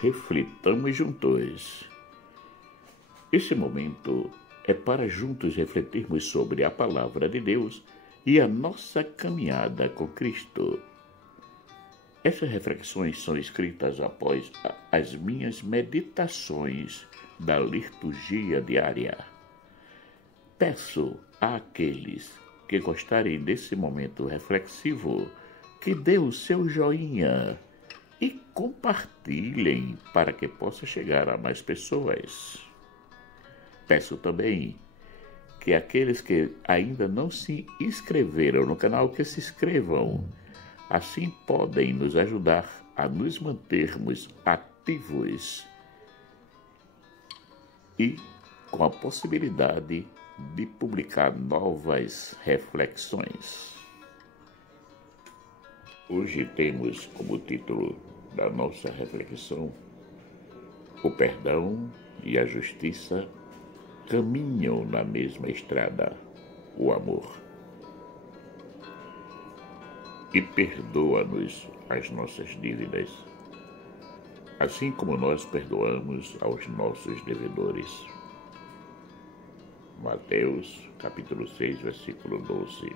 reflitamos juntos. Esse momento é para juntos refletirmos sobre a palavra de Deus e a nossa caminhada com Cristo. Essas reflexões são escritas após as minhas meditações da liturgia diária. Peço àqueles que gostarem desse momento reflexivo que dê o seu joinha e compartilhem para que possa chegar a mais pessoas. Peço também que aqueles que ainda não se inscreveram no canal, que se inscrevam. Assim podem nos ajudar a nos mantermos ativos e com a possibilidade de publicar novas reflexões. Hoje temos como título da nossa reflexão: o perdão e a justiça caminham na mesma estrada, o amor. E perdoa-nos as nossas dívidas, assim como nós perdoamos aos nossos devedores. Mateus, capítulo 6, versículo 12.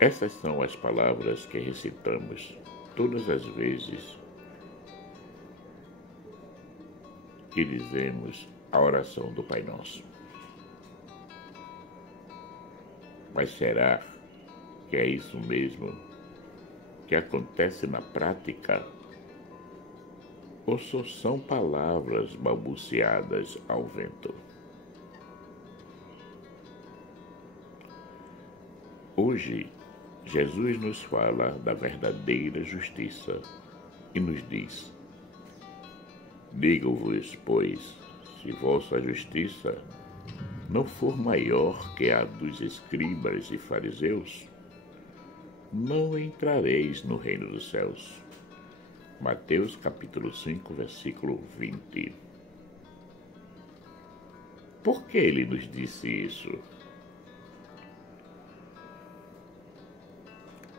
Essas são as palavras que recitamos todas as vezes que dizemos a oração do Pai Nosso. Mas será que é isso mesmo que acontece na prática? Ou só são palavras balbuciadas ao vento? Hoje, Jesus nos fala da verdadeira justiça e nos diz: digo-vos, pois, se vossa justiça não for maior que a dos escribas e fariseus, não entrareis no reino dos céus. Mateus capítulo 5, versículo 20. Por que ele nos disse isso?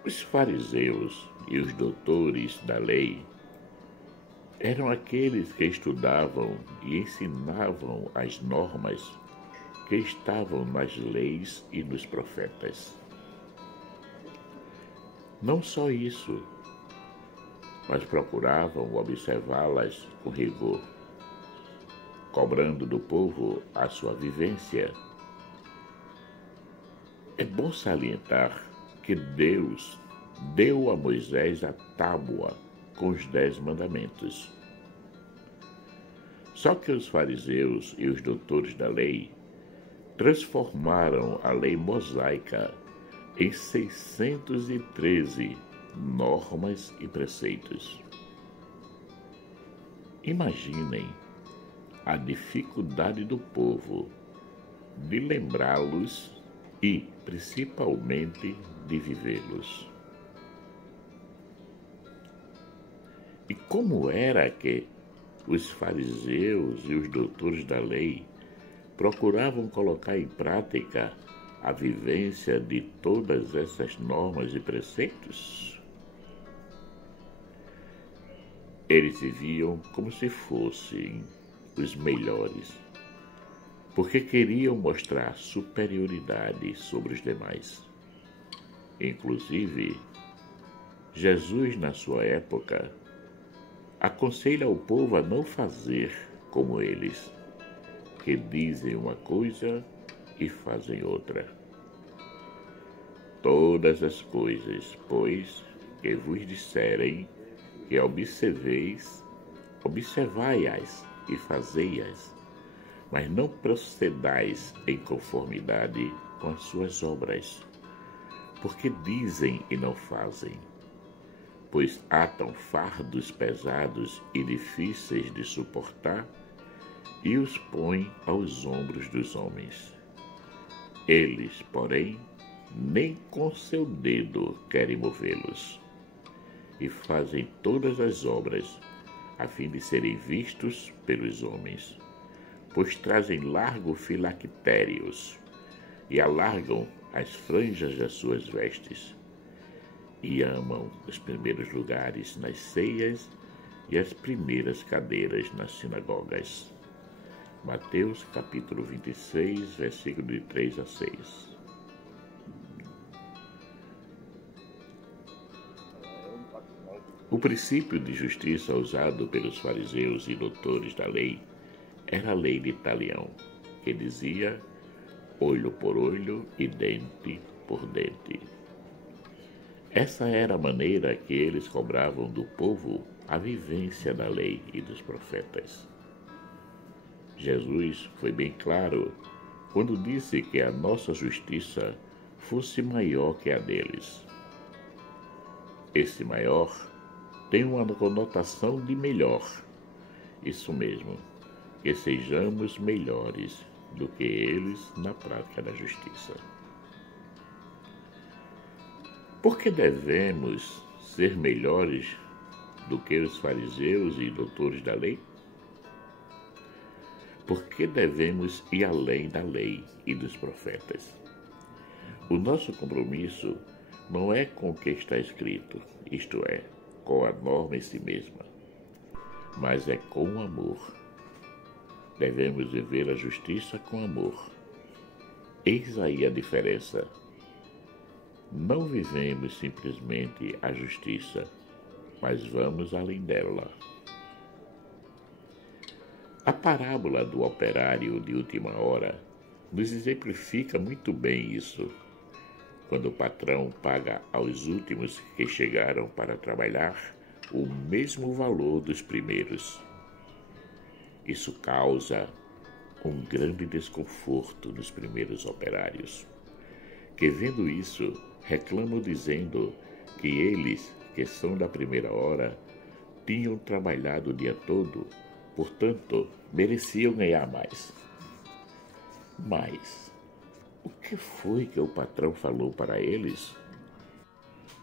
Os fariseus e os doutores da lei eram aqueles que estudavam e ensinavam as normas que estavam nas leis e nos profetas. Não só isso, mas procuravam observá-las com rigor, cobrando do povo a sua vivência. É bom salientar que Deus deu a Moisés a tábua com os 10 mandamentos. Só que os fariseus e os doutores da lei transformaram a lei mosaica em 613 normas e preceitos. Imaginem a dificuldade do povo de lembrá-los e, principalmente, de vivê-los. E como era que os fariseus e os doutores da lei procuravam colocar em prática a vivência de todas essas normas e preceitos? Eles viviam como se fossem os melhores, porque queriam mostrar superioridade sobre os demais. Inclusive, Jesus, na sua época, aconselha o povo a não fazer como eles, que dizem uma coisa e fazem outra. Todas as coisas, pois, que vos disserem que observai-as e fazei-as, mas não procedais em conformidade com as suas obras, porque dizem e não fazem, pois atam fardos pesados e difíceis de suportar e os põem aos ombros dos homens. Eles, porém, nem com seu dedo querem movê-los, e fazem todas as obras a fim de serem vistos pelos homens, pois trazem largos filactérios e alargam as franjas das suas vestes, e amam os primeiros lugares nas ceias e as primeiras cadeiras nas sinagogas. Mateus capítulo 26, versículo de 3 a 6. O princípio de justiça usado pelos fariseus e doutores da lei era a lei de Talião, que dizia olho por olho e dente por dente. Essa era a maneira que eles cobravam do povo a vivência da lei e dos profetas. Jesus foi bem claro quando disse que a nossa justiça fosse maior que a deles. Esse maior tem uma conotação de melhor. Isso mesmo, que sejamos melhores do que eles na prática da justiça. Por que devemos ser melhores do que os fariseus e doutores da lei? Por que devemos ir além da lei e dos profetas? O nosso compromisso não é com o que está escrito, isto é, com a norma em si mesma, mas é com o amor. Devemos viver a justiça com amor. Eis aí a diferença. Não vivemos simplesmente a justiça, mas vamos além dela. A parábola do operário de última hora nos exemplifica muito bem isso. Quando o patrão paga aos últimos que chegaram para trabalhar o mesmo valor dos primeiros. Isso causa um grande desconforto nos primeiros operários, que vendo isso reclamam dizendo que eles, que são da primeira hora, tinham trabalhado o dia todo, portanto, mereciam ganhar mais. Mas o que foi que o patrão falou para eles?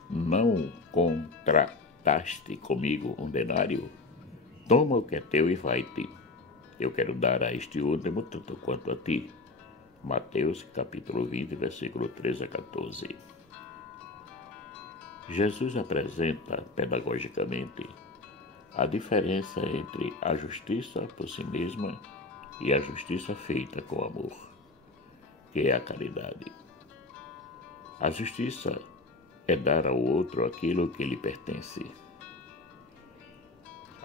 Não contrataste comigo um denário? Toma o que é teu e vai-te. Eu quero dar a este último tanto quanto a ti. Mateus capítulo 20, versículo 13 a 14. Jesus apresenta pedagogicamente a diferença entre a justiça por si mesma e a justiça feita com amor, que é a caridade. A justiça é dar ao outro aquilo que lhe pertence.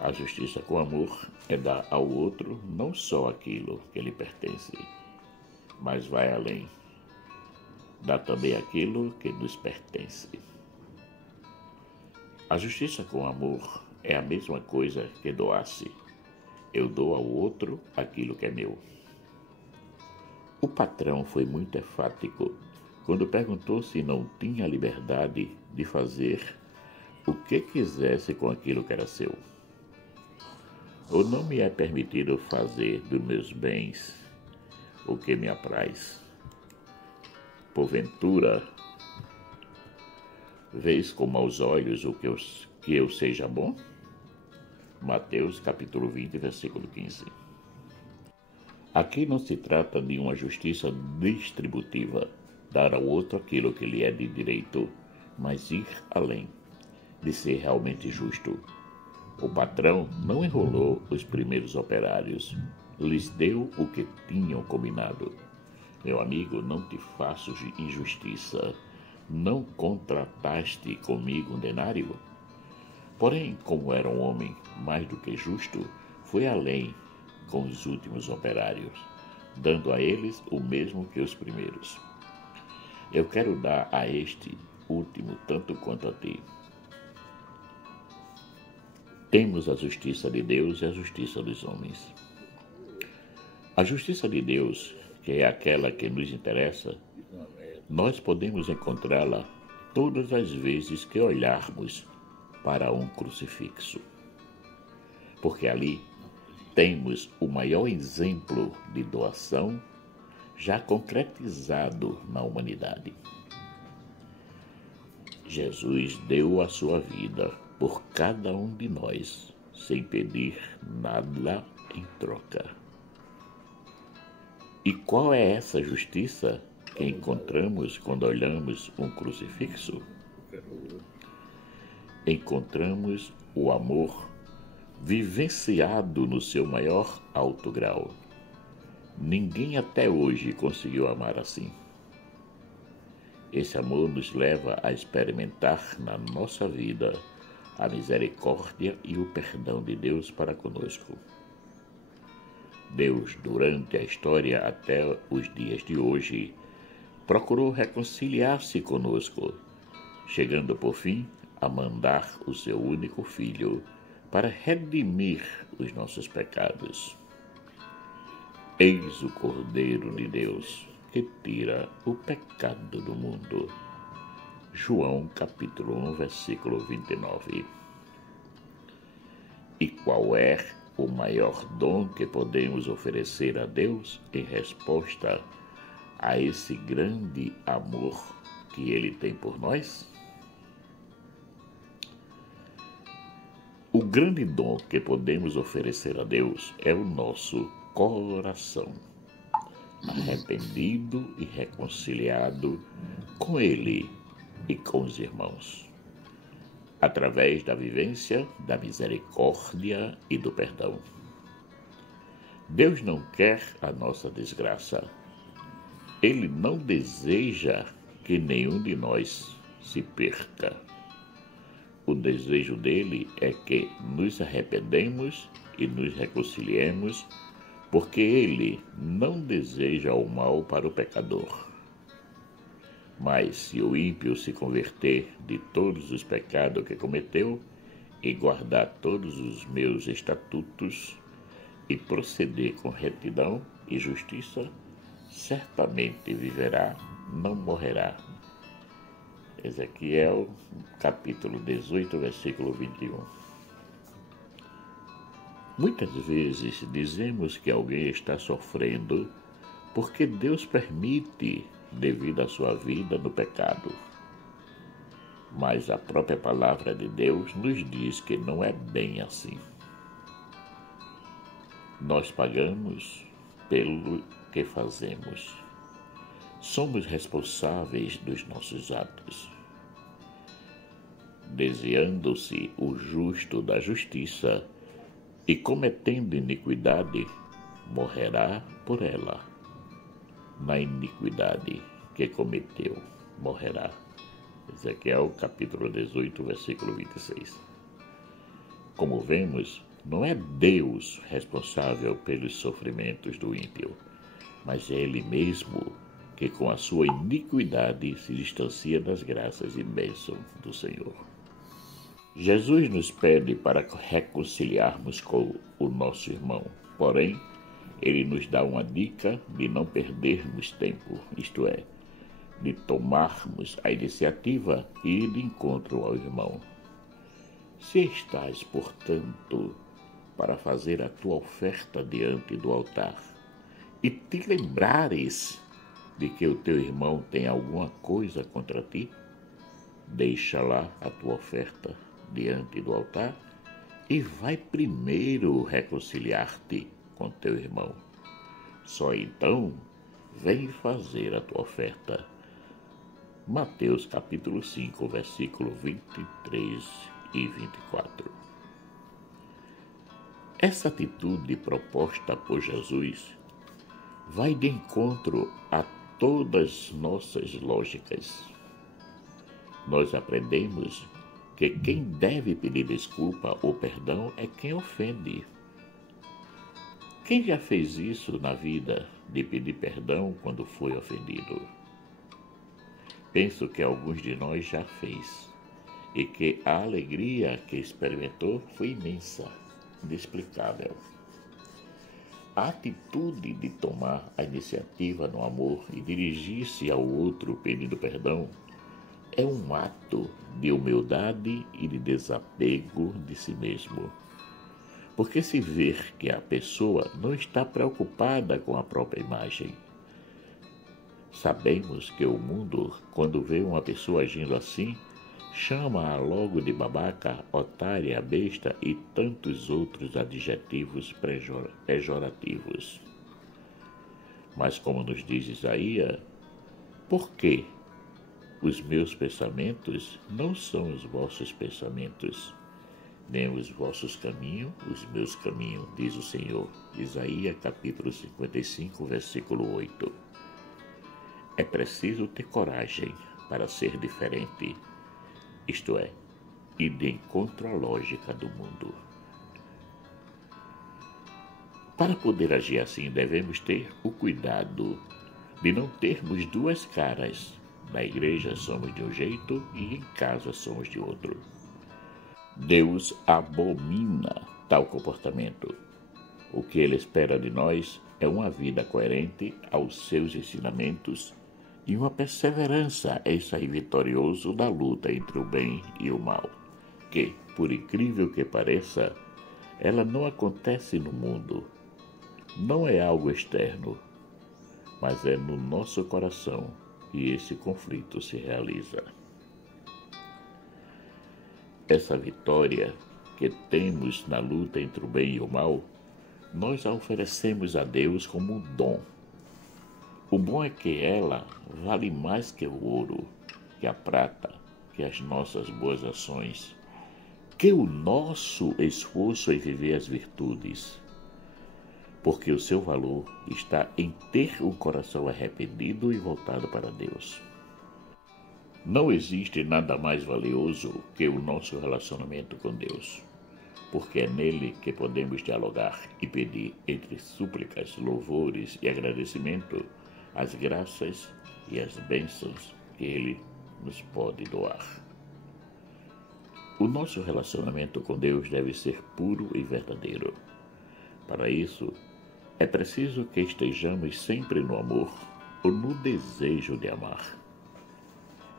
A justiça com amor é dar ao outro não só aquilo que lhe pertence, mas vai além. Dá também aquilo que nos pertence. A justiça com amor é a mesma coisa que doar-se. Eu dou ao outro aquilo que é meu. O patrão foi muito enfático quando perguntou se não tinha liberdade de fazer o que quisesse com aquilo que era seu. Ou não me é permitido fazer dos meus bens o que me apraz. Porventura, vês com maus olhos o que eu seja bom? Mateus capítulo 20, versículo 15. Aqui não se trata de uma justiça distributiva, dar ao outro aquilo que lhe é de direito, mas ir além, de ser realmente justo. O patrão não enrolou os primeiros operários, lhes deu o que tinham combinado. Meu amigo, não te faço injustiça. Não contrataste comigo um denário? Porém, como era um homem mais do que justo, foi além com os últimos operários, dando a eles o mesmo que os primeiros. Eu quero dar a este último tanto quanto a ti. Temos a justiça de Deus e a justiça dos homens. A justiça de Deus, que é aquela que nos interessa, nós podemos encontrá-la todas as vezes que olharmos para um crucifixo, porque ali temos o maior exemplo de doação já concretizado na humanidade. Jesus deu a sua vida por cada um de nós, sem pedir nada em troca. E qual é essa justiça que encontramos quando olhamos um crucifixo? encontramos o amor vivenciado no seu maior alto grau. Ninguém até hoje conseguiu amar assim. Esse amor nos leva a experimentar na nossa vida a misericórdia e o perdão de Deus para conosco. Deus, durante a história até os dias de hoje, procurou reconciliar-se conosco, chegando por fim a mandar o seu único Filho para redimir os nossos pecados. Eis o Cordeiro de Deus, que tira o pecado do mundo. João capítulo 1, versículo 29. E qual é o maior dom que podemos oferecer a Deus em resposta a esse grande amor que Ele tem por nós? O grande dom que podemos oferecer a Deus é o nosso coração, arrependido e reconciliado com Ele e com os irmãos, através da vivência da misericórdia e do perdão. Deus não quer a nossa desgraça. Ele não deseja que nenhum de nós se perca. O desejo dele é que nos arrependemos e nos reconciliemos, porque ele não deseja o mal para o pecador. Mas se o ímpio se converter de todos os pecados que cometeu e guardar todos os meus estatutos e proceder com retidão e justiça, certamente viverá, não morrerá. Ezequiel, capítulo 18, versículo 21. Muitas vezes dizemos que alguém está sofrendo porque Deus permite devido à sua vida no pecado. Mas a própria palavra de Deus nos diz que não é bem assim. Nós pagamos pelo que fazemos. Somos responsáveis dos nossos atos. Desviando-se o justo da justiça e cometendo iniquidade, morrerá por ela. Na iniquidade que cometeu, morrerá. Ezequiel, capítulo 18, versículo 26. Como vemos, não é Deus responsável pelos sofrimentos do ímpio, mas é Ele mesmo que com a sua iniquidade se distancia das graças e bênçãos do Senhor. Jesus nos pede para reconciliarmos com o nosso irmão, porém, Ele nos dá uma dica de não perdermos tempo, isto é, de tomarmos a iniciativa e ir de encontro ao irmão. Se estás, portanto, para fazer a tua oferta diante do altar e te lembrares de que o teu irmão tem alguma coisa contra ti, deixa lá a tua oferta diante do altar e vai primeiro reconciliar-te com teu irmão. Só então vem fazer a tua oferta. Mateus capítulo 5, versículo 23 e 24. Essa atitude proposta por Jesus vai de encontro a todas nossas lógicas. Nós aprendemos que quem deve pedir desculpa ou perdão é quem ofende. Quem já fez isso na vida, de pedir perdão quando foi ofendido? Penso que alguns de nós já fez, e que a alegria que experimentou foi imensa, inexplicável. A atitude de tomar a iniciativa no amor e dirigir-se ao outro pedindo perdão é um ato de humildade e de desapego de si mesmo. Porque se ver que a pessoa não está preocupada com a própria imagem. Sabemos que o mundo, quando vê uma pessoa agindo assim, chama-a logo de babaca, otária, besta e tantos outros adjetivos pejorativos. Mas como nos diz Isaías, por quê? os meus pensamentos não são os vossos pensamentos, nem os vossos caminhos, os meus caminhos, diz o Senhor. Isaías capítulo 55, versículo 8. É preciso ter coragem para ser diferente, isto é, ir de encontro à lógica do mundo. Para poder agir assim, devemos ter o cuidado de não termos duas caras. Na igreja somos de um jeito e em casa somos de outro. Deus abomina tal comportamento. O que Ele espera de nós é uma vida coerente aos seus ensinamentos e uma perseverança em sair vitorioso da luta entre o bem e o mal, que, por incrível que pareça, ela não acontece no mundo. Não é algo externo, mas é no nosso coração que esse conflito se realiza. Essa vitória que temos na luta entre o bem e o mal, nós a oferecemos a Deus como um dom. O bom é que ela vale mais que o ouro, que a prata, que as nossas boas ações, que o nosso esforço em viver as virtudes, porque o seu valor está em ter um coração arrependido e voltado para Deus. Não existe nada mais valioso que o nosso relacionamento com Deus, porque é nele que podemos dialogar e pedir, entre súplicas, louvores e agradecimento, as graças e as bênçãos que Ele nos pode doar. O nosso relacionamento com Deus deve ser puro e verdadeiro. Para isso, é preciso que estejamos sempre no amor ou no desejo de amar.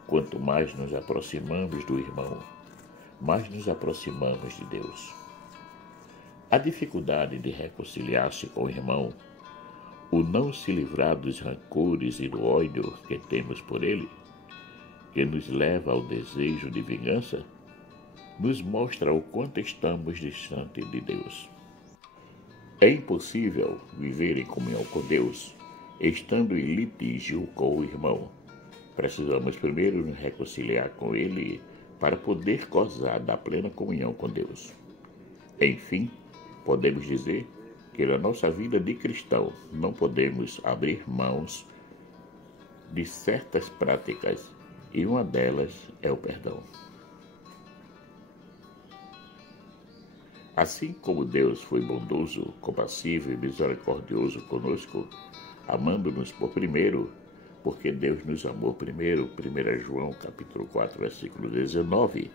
Quanto mais nos aproximamos do irmão, mais nos aproximamos de Deus. A dificuldade de reconciliar-se com o irmão, o não se livrar dos rancores e do ódio que temos por ele, que nos leva ao desejo de vingança, nos mostra o quanto estamos distante de Deus. É impossível viver em comunhão com Deus estando em litígio com o irmão. Precisamos primeiro nos reconciliar com Ele para poder gozar da plena comunhão com Deus. Enfim, podemos dizer que na nossa vida de cristão não podemos abrir mãos de certas práticas e uma delas é o perdão. Assim como Deus foi bondoso, compassivo e misericordioso conosco, amando-nos por primeiro, porque Deus nos amou primeiro, 1 João capítulo 4, versículo 19,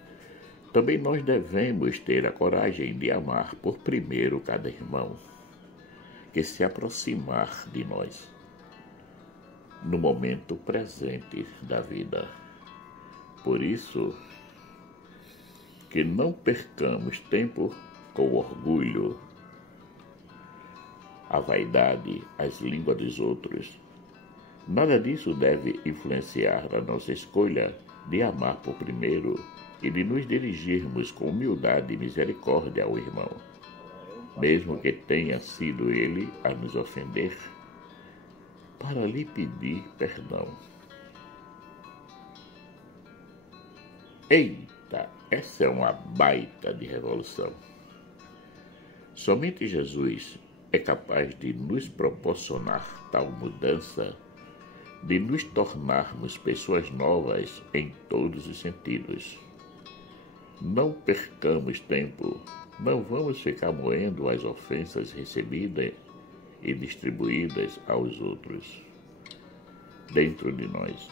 também nós devemos ter a coragem de amar por primeiro cada irmão que se aproximar de nós no momento presente da vida. Por isso, que não percamos tempo com o orgulho, a vaidade, as línguas dos outros. Nada disso deve influenciar a nossa escolha de amar por primeiro e de nos dirigirmos com humildade e misericórdia ao irmão, mesmo que tenha sido ele a nos ofender, para lhe pedir perdão. Eita, essa é uma baita de revolução. Somente Jesus é capaz de nos proporcionar tal mudança, de nos tornarmos pessoas novas em todos os sentidos. Não percamos tempo, não vamos ficar moendo as ofensas recebidas e distribuídas aos outros. Dentro de nós,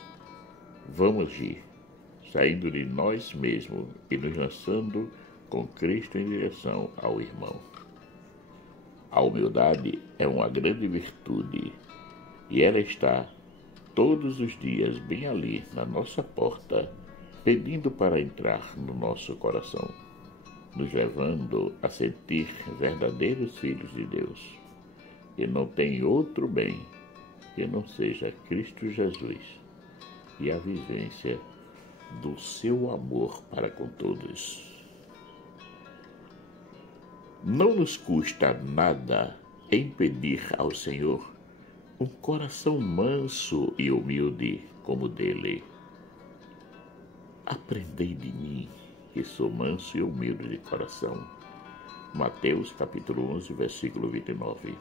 vamos ir, saindo de nós mesmos e nos lançando com Cristo em direção ao irmão. A humildade é uma grande virtude e ela está todos os dias bem ali na nossa porta, pedindo para entrar no nosso coração, nos levando a sentir verdadeiros filhos de Deus, que não tem outro bem que não seja Cristo Jesus e a vivência do seu amor para com todos. Não nos custa nada impedir ao Senhor um coração manso e humilde como o dele. Aprendei de mim, que sou manso e humilde de coração. Mateus capítulo 11, versículo 29.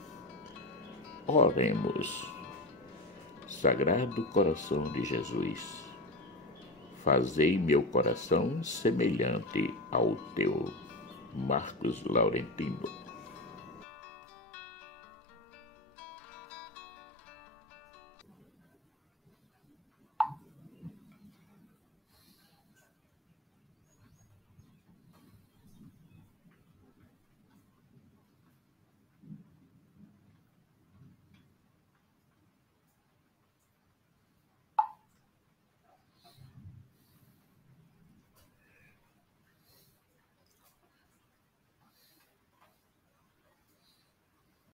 Oremos. Sagrado coração de Jesus, fazei meu coração semelhante ao teu. Marcos Laurentino.